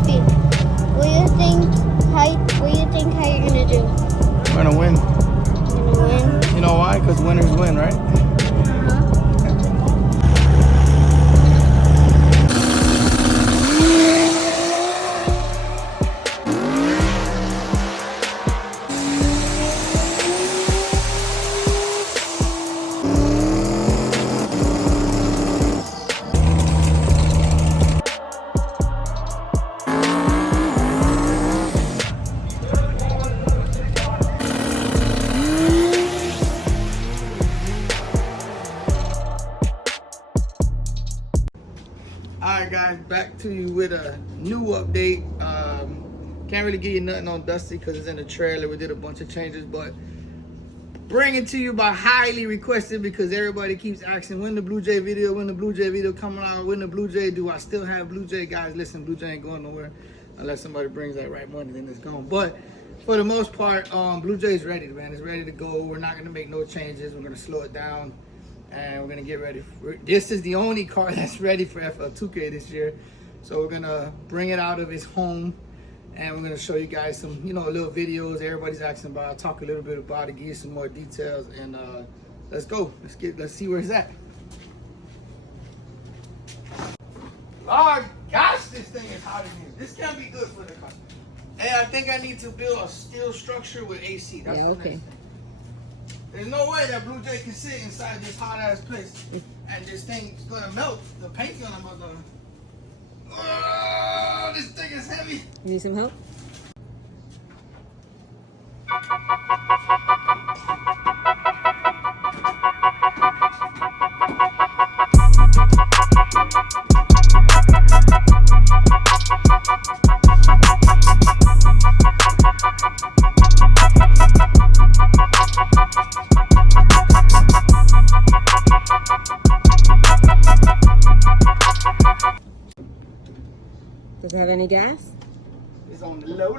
Papi, what do you think? How you're gonna do? We're gonna win. You're gonna win? You know why? Because winners win, right? Alright guys, back to you with a new update. Can't really give you nothing on Dusty because it's in the trailer. We did a bunch of changes, but bring it to you by highly requested because everybody keeps asking when the Blue Jay video, coming out, when the Blue Jay, do I still have Blue Jay? Guys, listen, Blue Jay ain't going nowhere unless somebody brings that right money, then it's gone. But for the most part, Blue Jay's ready, man. It's ready to go. We're not gonna make no changes. We're gonna slow it down. And we're gonna get ready. This is the only car that's ready for fl2k this year. So we're gonna bring it out of its home and we're gonna show you guys some, little videos everybody's asking about. I'll talk a little bit about it, give you some more details, and let's go. Let's see where it's at. Oh gosh, this thing is hot in here. This can't be good for the car. Hey, I think I need to build a steel structure with AC. That's okay. There's no way that Blue Jay can sit inside this hot ass place and this thing's gonna melt. The paint's gonna melt. Oh, this thing is heavy. You need some help? Does it have any gas? It's on the low.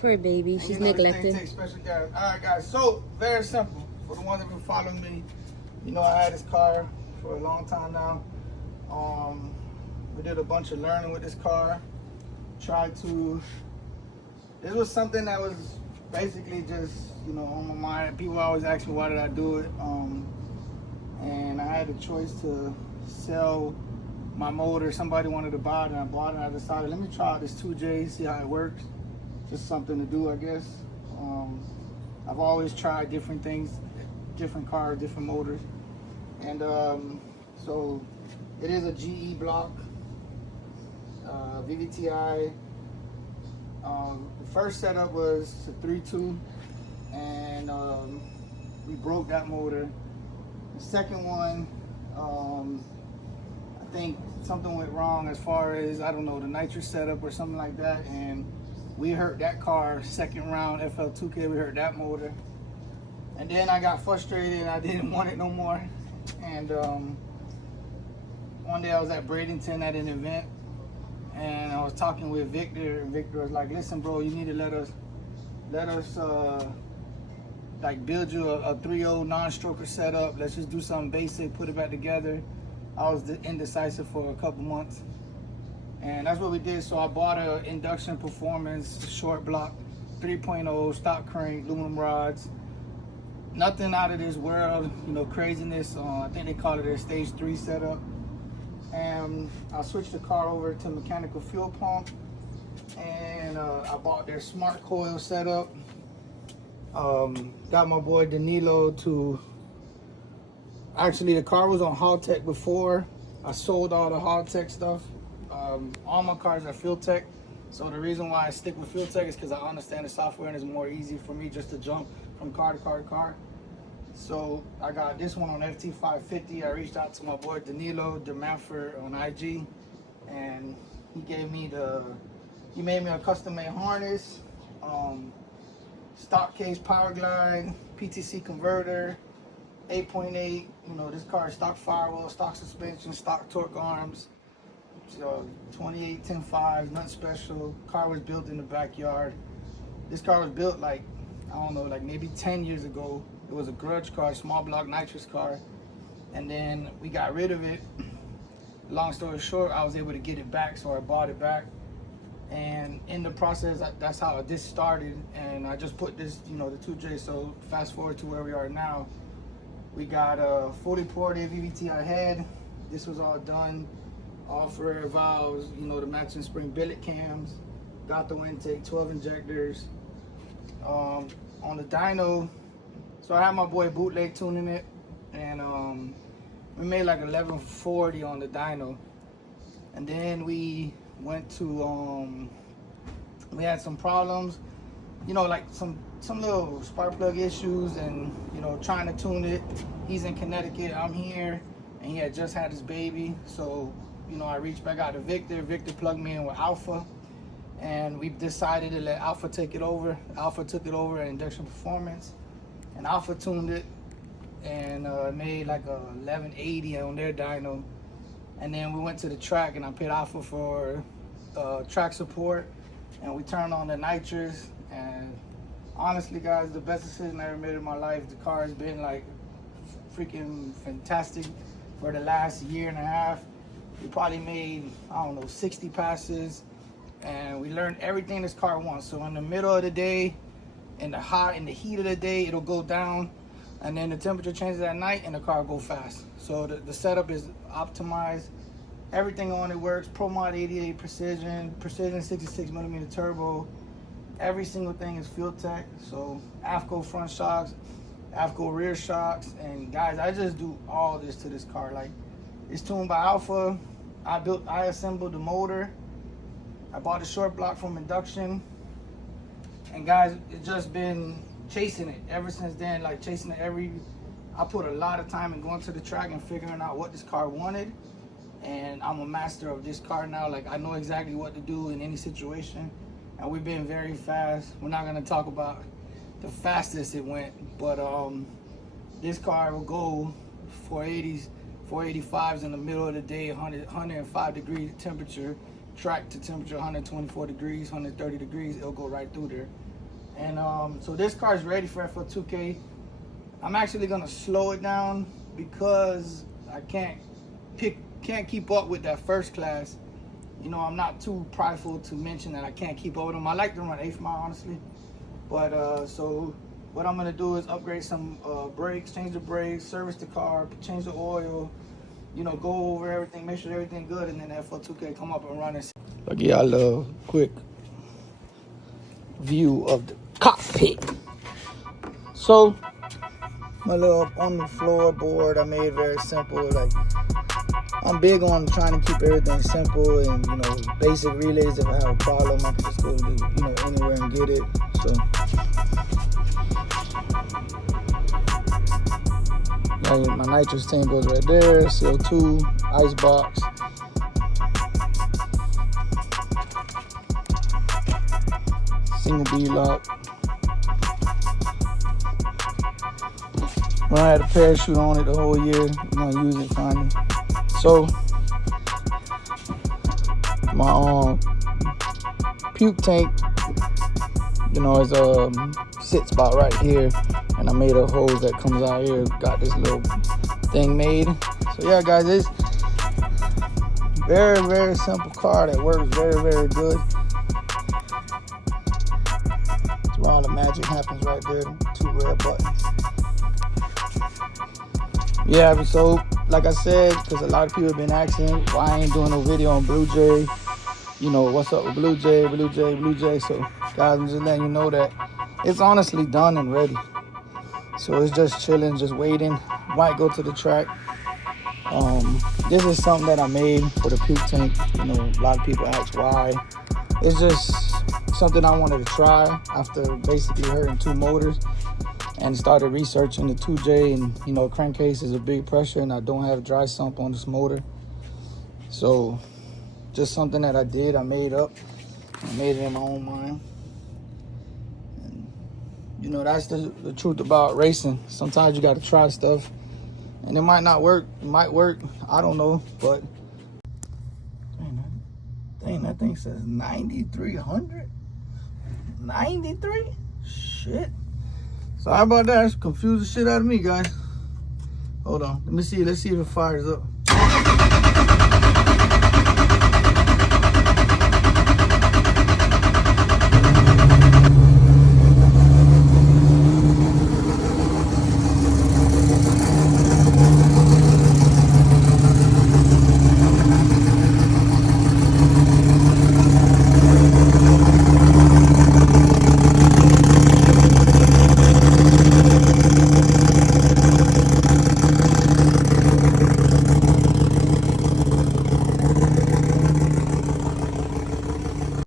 Poor baby, she's neglected. Takes special gas. All right, guys. So very simple. For the ones that have been following me, I had this car for a long time now. We did a bunch of learning with this car. This was something that was basically just on my mind. People always ask me why did I do it, and I had the choice to sell my motor. Somebody wanted to buy it and I bought it, and I decided let me try out this 2J, see how it works. Just something to do, I guess. I've always tried different things, different cars, different motors, and so it is a GE block, VVTi. The first setup was a 3.2, and we broke that motor. The second one, I think something went wrong as far as, I don't know, the nitrous setup or something like that, and we hurt that car. Second round fl2k, we hurt that motor, and then I got frustrated and I didn't want it no more. And one day I was at Bradenton at an event and I was talking with Victor, and Victor was like, listen bro, you need to let us like build you a 3.0 non-stroker setup. Let's just do something basic, put it back together. I was indecisive for a couple months, and that's what we did. So I bought an induction performance short block 3.0 stock crank, aluminum rods, nothing out of this world, craziness. I think they call it their stage 3 setup. And I switched the car over to mechanical fuel pump, and I bought their smart coil setup. Got my boy Danilo to, actually the car was on Haltech before. I sold all the Haltech stuff. All my cars are fl2k, so the reason why I stick with fl2k is because I understand the software and it's more easy for me just to jump from car to car to car. So I got this one on FT550. I reached out to my boy Danilo DeManford on IG, and he made me a custom made harness, stock case power glide, PTC converter, 8.8. This car is stock firewall, stock suspension, stock torque arms. So 28 10.5, nothing special. Car was built in the backyard. This car was built like maybe 10 years ago. It was a grudge car, small block nitrous car, and then we got rid of it long story short, I was able to get it back, so I bought it back. And in the process, that's how this started. And I just put this, you know, the 2J. So fast forward to where we are now. We got a fully ported VVTi head. This was all done. All for valves, you know, the matching spring billet cams. Got the intake, 12 injectors. On the dyno, so I had my boy Bootleg tuning it. And we made like 1140 on the dyno. And then we went to we had some problems, you know, like some little spark plug issues, and you know, trying to tune it. He's in Connecticut, I'm here, and he had just had his baby. So you know, I reached back out to Victor plugged me in with Alpha, and we decided to let Alpha take it over. Alpha took it over at Induction Performance, and Alpha tuned it and made like a 1180 on their dyno. And then we went to the track, and I paid Alpha for track support, and we turned on the nitrous. And honestly, guys, the best decision I ever made in my life. The car has been like freaking fantastic for the last year and a half. We probably made, I don't know, 60 passes, and we learned everything this car wants. So in the middle of the day, in the heat of the day, it'll go down, and then the temperature changes at night and the car will go fast. So the setup is optimized. Everything on it works. Pro Mod 88 precision 66mm turbo. Every single thing is Field Tech. So AFCO front shocks, AFCO rear shocks, and guys, I just do all this to this car. Like, it's tuned by Alpha. I assembled the motor. I bought a short block from Induction, and guys, it's just been chasing it ever since then. Like, chasing it I put a lot of time in going to the track and figuring out what this car wanted, and I'm a master of this car now. Like, I know exactly what to do in any situation, and we've been very fast. We're not gonna talk about the fastest it went, but this car will go 480s, 485s in the middle of the day, 105 degree temperature, track to temperature 124 degrees, 130 degrees, it'll go right through there. And so this car is ready for fl2k. I'm actually gonna slow it down because I can't keep up with that first class. You know, I'm not too prideful to mention that I can't keep up with them. I like to run 8th mile, honestly. But so what I'm gonna do is upgrade some brakes, change the brakes, service the car, change the oil, you know, go over everything, make sure everything good, and then fl2k come up and run it. Look, yeah, I love quick view of the cockpit. So my little on the floorboard, I made very simple. Like, I'm big on trying to keep everything simple, and you know, basic relays. If I have a problem, I can just go to, you know, anywhere and get it. So my nitrous tank goes right there. CO2, ice box. Single B lock. When I had a parachute on it the whole year, we're gonna use it finally. So my puke tank, you know, is sits about right here, and I made a hose that comes out here. Got this little thing made. So yeah, guys, it's very, very simple car that works very, very good. It's where all the magic happens right there. 2 red buttons. Yeah, so like I said, because a lot of people have been asking why I ain't doing no video on Blue Jay. You know, what's up with Blue Jay. So guys, I'm just letting you know that it's honestly done and ready. So it's just chilling, just waiting. Might go to the track. This is something that I made for the puke tank. You know, a lot of people ask why. It's just something I wanted to try after basically hurting 2 motors, and started researching the 2J, and you know, crankcase is a big pressure, and I don't have dry sump on this motor. So just something that I did, I made up. I made it in my own mind. And you know, that's the truth about racing. Sometimes you got to try stuff, and it might not work. It might work. I don't know, but dang, that thing says 9,300. 93? Shit. Sorry about that. It's confused the shit out of me, guys. Hold on. Let me see. Let's see if it fires up.